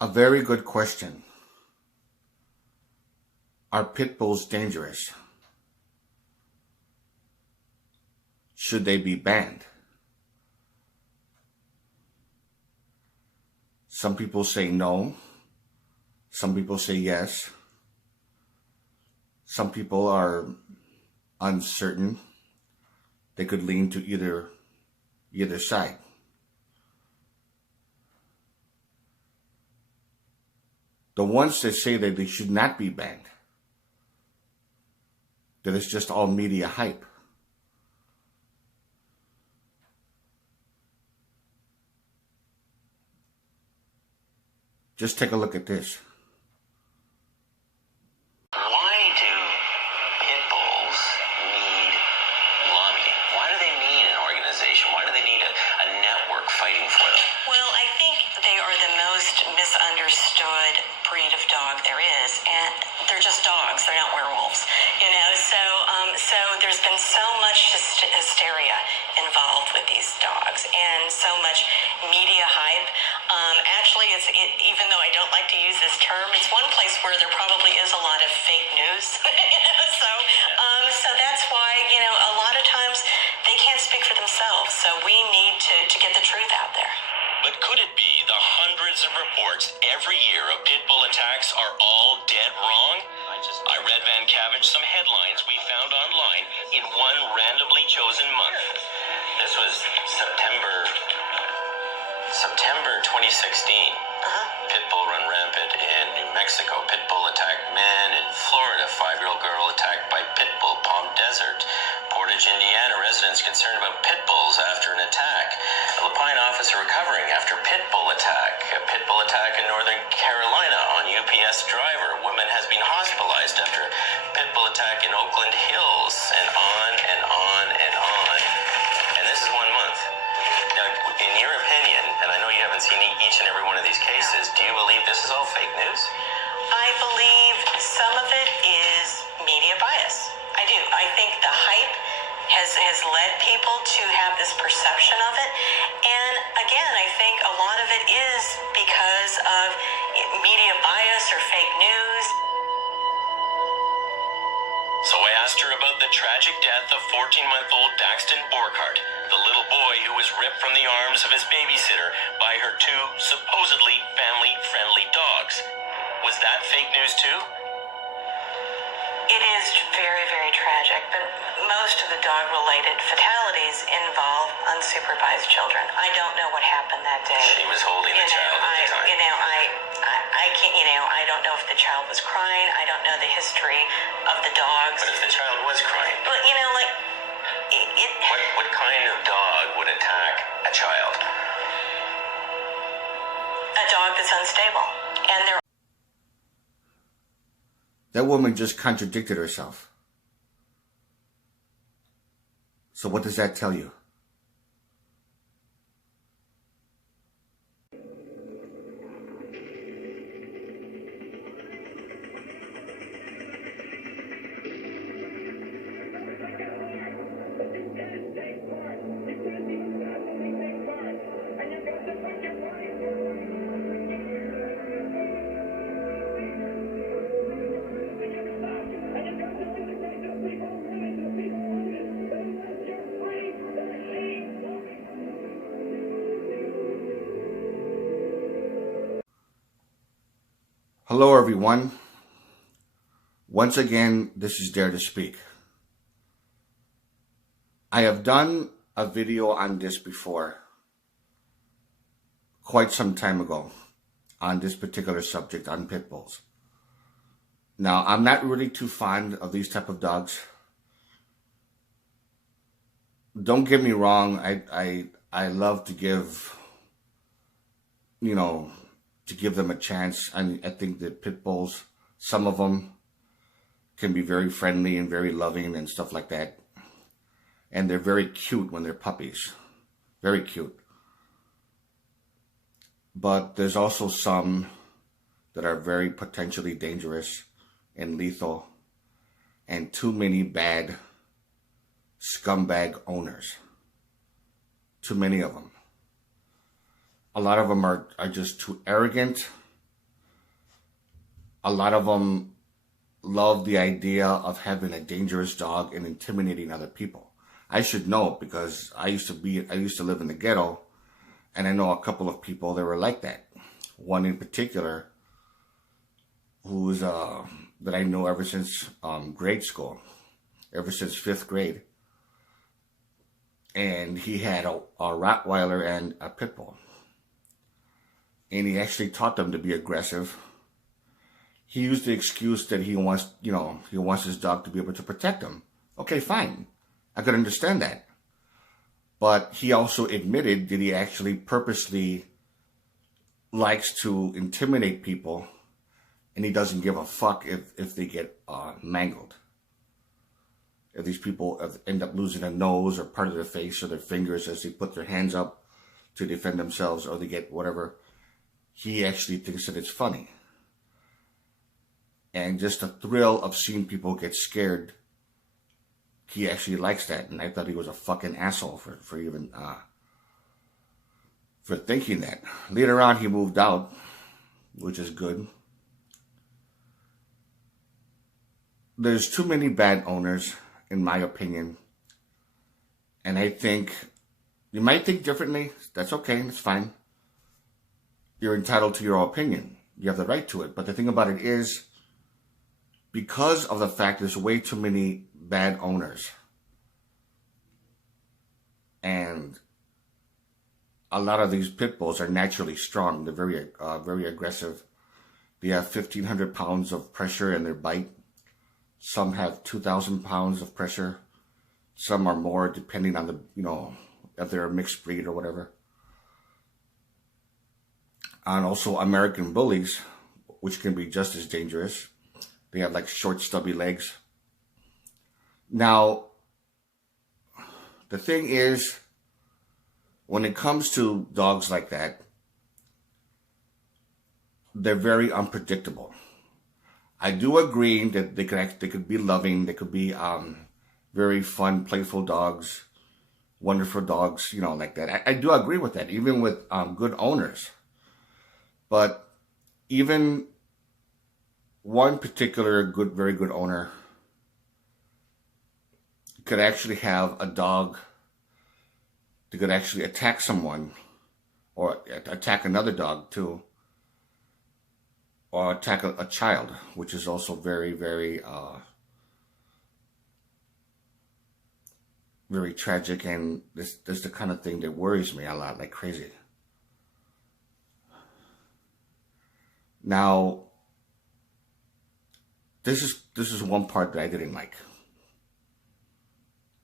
A very good question. Are pit bulls dangerous? Should they be banned? Some people say no. Some people say yes. Some people are uncertain. They could lean to either side. The ones that say that they should not be banned, that it's just all media hype. Just take a look at this. Why do pit bulls need lobbying? Why do they need an organization? Why do they need a network fighting for them? Well, I think they are the most misunderstood breed of dog there is, and they're just dogs. They're not werewolves, you know. So there's been so much hysteria involved with these dogs, and so much media hype. Actually, even though I don't like to use this term, it's one place where there probably is a lot of fake news. So that's why, a lot of times they can't speak for themselves. So we need to get the truth out there. But could it be the hundreds of reports every year of pit bull attacks are all dead wrong? I read Van Cavage some headlines we found online in one randomly chosen month. This was September 2016. Pit bull run rampant in New Mexico. Pit bull attack man in Florida. 5-year-old girl attacked by pit bull, Palm Desert. Portage, Indiana residents concerned about pit bulls after an attack. A Lapine officer recovering after pit bull attack. A pit bull attack in Northern Carolina on UPS driver. Woman has been hospitalized after a pit bull attack in Oakland Hills. And on and on and on. And this is 1 month. Now, in your opinion, and I know you haven't seen each and every one of these cases, do you believe this is all fake news? I believe some of it is media bias. I do. I think the hype has led people to have this perception of it. And again, I think a lot of it is because of media bias or fake news. So I asked her about the tragic death of 14-month-old Daxton Borghardt, the little boy who was ripped from the arms of his babysitter by her 2 supposedly family-friendly dogs. Was that fake news too? It is very, very tragic, but most of the dog-related fatalities involve unsupervised children. I don't know what happened that day. She was holding the child at the time. I can't, I don't know if the child was crying. I don't know the history of the dogs. But if the child was crying? But, What kind of dog would attack a child? A dog that's unstable. And they're That woman just contradicted herself. So what does that tell you? Hello everyone. Once again, this is Dare to Speak. I have done a video on this before, quite some time ago, on this particular subject on pit bulls. Now, I'm not really too fond of these type of dogs. Don't get me wrong, I love to give, to give them a chance. I think that pit bulls, some of them can be very friendly and very loving and stuff like that. And they're very cute when they're puppies. Very cute. But there's also some that are very potentially dangerous and lethal, and too many bad scumbag owners. Too many of them. A lot of them are just too arrogant a lot of them love the idea of having a dangerous dog and intimidating other people. I should know because I used to live in the ghetto, and I know a couple of people that were like that. One in particular, who's that I know ever since grade school, ever since 5th grade, and he had a Rottweiler and a pit bull, and he actually taught them to be aggressive. He used the excuse that he wants his dog to be able to protect him. Okay, fine. I could understand that. But he also admitted that he actually purposely likes to intimidate people, and he doesn't give a fuck if they get mangled. If these people end up losing a nose or part of their face or their fingers as they put their hands up to defend themselves, or they get whatever, he actually thinks that it's funny. And just the thrill of seeing people get scared, he actually likes that. And I thought he was a fucking asshole for even for thinking that. Later on, he moved out, which is good. There's too many bad owners, in my opinion. And I think you might think differently. That's okay. That's fine. You're entitled to your opinion. You have the right to it. But the thing about it is, because of the fact there's way too many bad owners, and a lot of these pit bulls are naturally strong. They're very aggressive. They have 1,500 pounds of pressure in their bite. Some have 2,000 pounds of pressure. Some are more, depending on the, if they're a mixed breed or whatever. And also American bullies, which can be just as dangerous. They have like short, stubby legs. Now, the thing is, when it comes to dogs like that, they're very unpredictable. I do agree that they could be loving, they could be very fun, playful dogs, wonderful dogs, like that. I do agree with that, even with good owners. But even one particular very good owner could actually have a dog that could actually attack someone, or attack another dog too, or attack a child, which is also very, very, very tragic. And this is the kind of thing that worries me a lot, like crazy. Now, this is one part that I didn't like.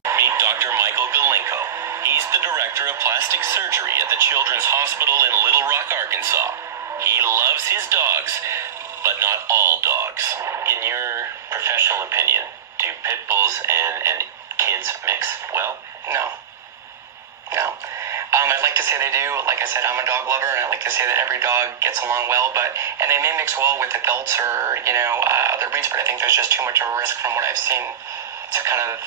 Meet Dr. Michael Galinko. He's the director of plastic surgery at the Children's Hospital in Little Rock, Arkansas. He loves his dogs, but not all dogs. In your professional opinion, do pit bulls and kids mix well? No. I'd like to say they do. Like I said, I'm a dog lover, and I like to say that every dog gets along well, and they may mix well with adults or, other breeds, but I think there's just too much of a risk from what I've seen to kind of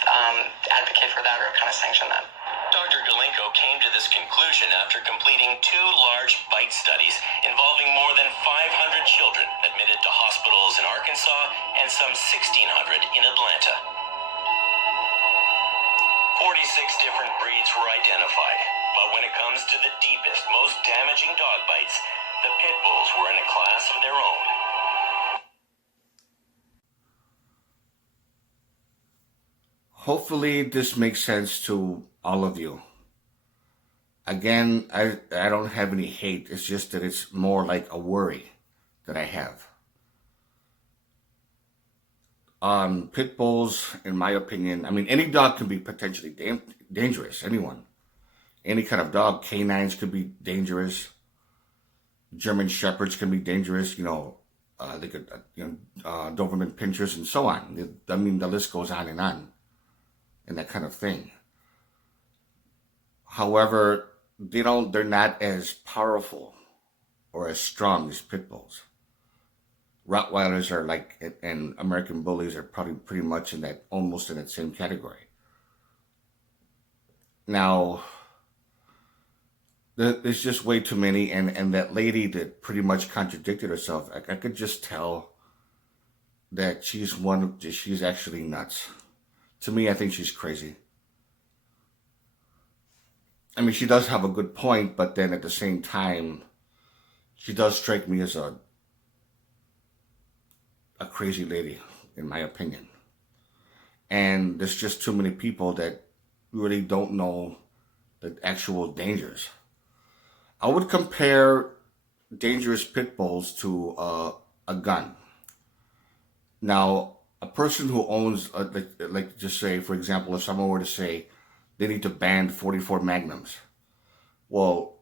advocate for that or kind of sanction that. Dr. Galinko came to this conclusion after completing 2 large bite studies involving more than 500 children admitted to hospitals in Arkansas and some 1,600 in Atlanta. 46 different breeds were identified, but when it comes to the deepest, most damaging dog bites, the pit bulls were in a class of their own. Hopefully this makes sense to all of you. Again, I don't have any hate. It's just that it's more like a worry that I have. Pit bulls, in my opinion, any dog can be potentially dangerous. Anyone. Any kind of dog. Canines could be dangerous. German Shepherds can be dangerous. They could, Doberman Pinschers and so on. The list goes on. And that kind of thing. However, they're not as powerful or as strong as pit bulls. Rottweilers are and American bullies are probably pretty much almost in that same category. Now, there's just way too many, and that lady that pretty much contradicted herself, I could just tell that she's actually nuts. To me, I think she's crazy. I mean, she does have a good point, but then at the same time, she does strike me as a crazy lady, in my opinion. And there's just too many people that really don't know the actual dangers. I would compare dangerous pit bulls to a gun. Now, a person who owns, like just say, for example, if someone were to say they need to ban 44 Magnums, well,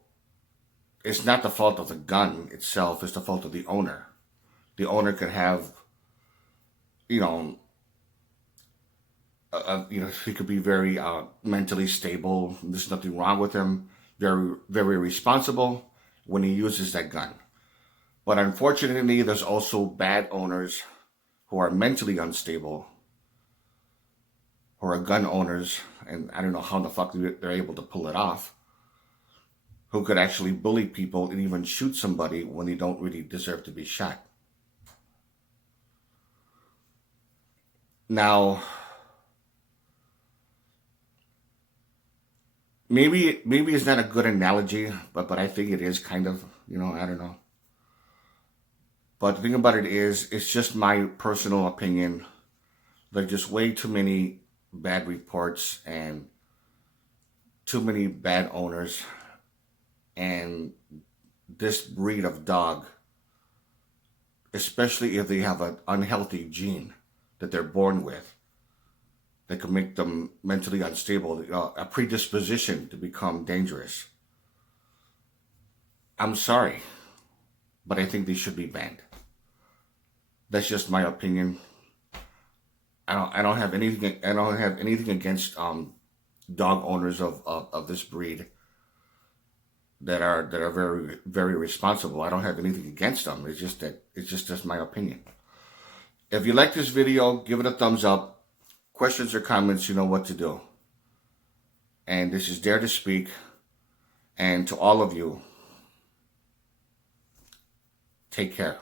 it's not the fault of the gun itself, it's the fault of the owner. The owner could have, he could be very mentally stable. There's nothing wrong with him. Very, very responsible when he uses that gun. But unfortunately, there's also bad owners who are mentally unstable, who are gun owners, and I don't know how the fuck they're able to pull it off, who could actually bully people and even shoot somebody when they don't really deserve to be shot. Now, maybe it's not a good analogy, but I think it is kind of, I don't know. But the thing about it is, it's just my personal opinion. There's just way too many bad reports and too many bad owners. And this breed of dog, especially if they have an unhealthy gene that they're born with, that could make them mentally unstable, a predisposition to become dangerous. I'm sorry, but I think they should be banned. That's just my opinion. I don't have anything against dog owners of this breed that are very, very responsible. I don't have anything against them. It's just my opinion. If you like this video, give it a thumbs up. Questions or comments, you know what to do. And this is Dare to Speak. And to all of you, take care.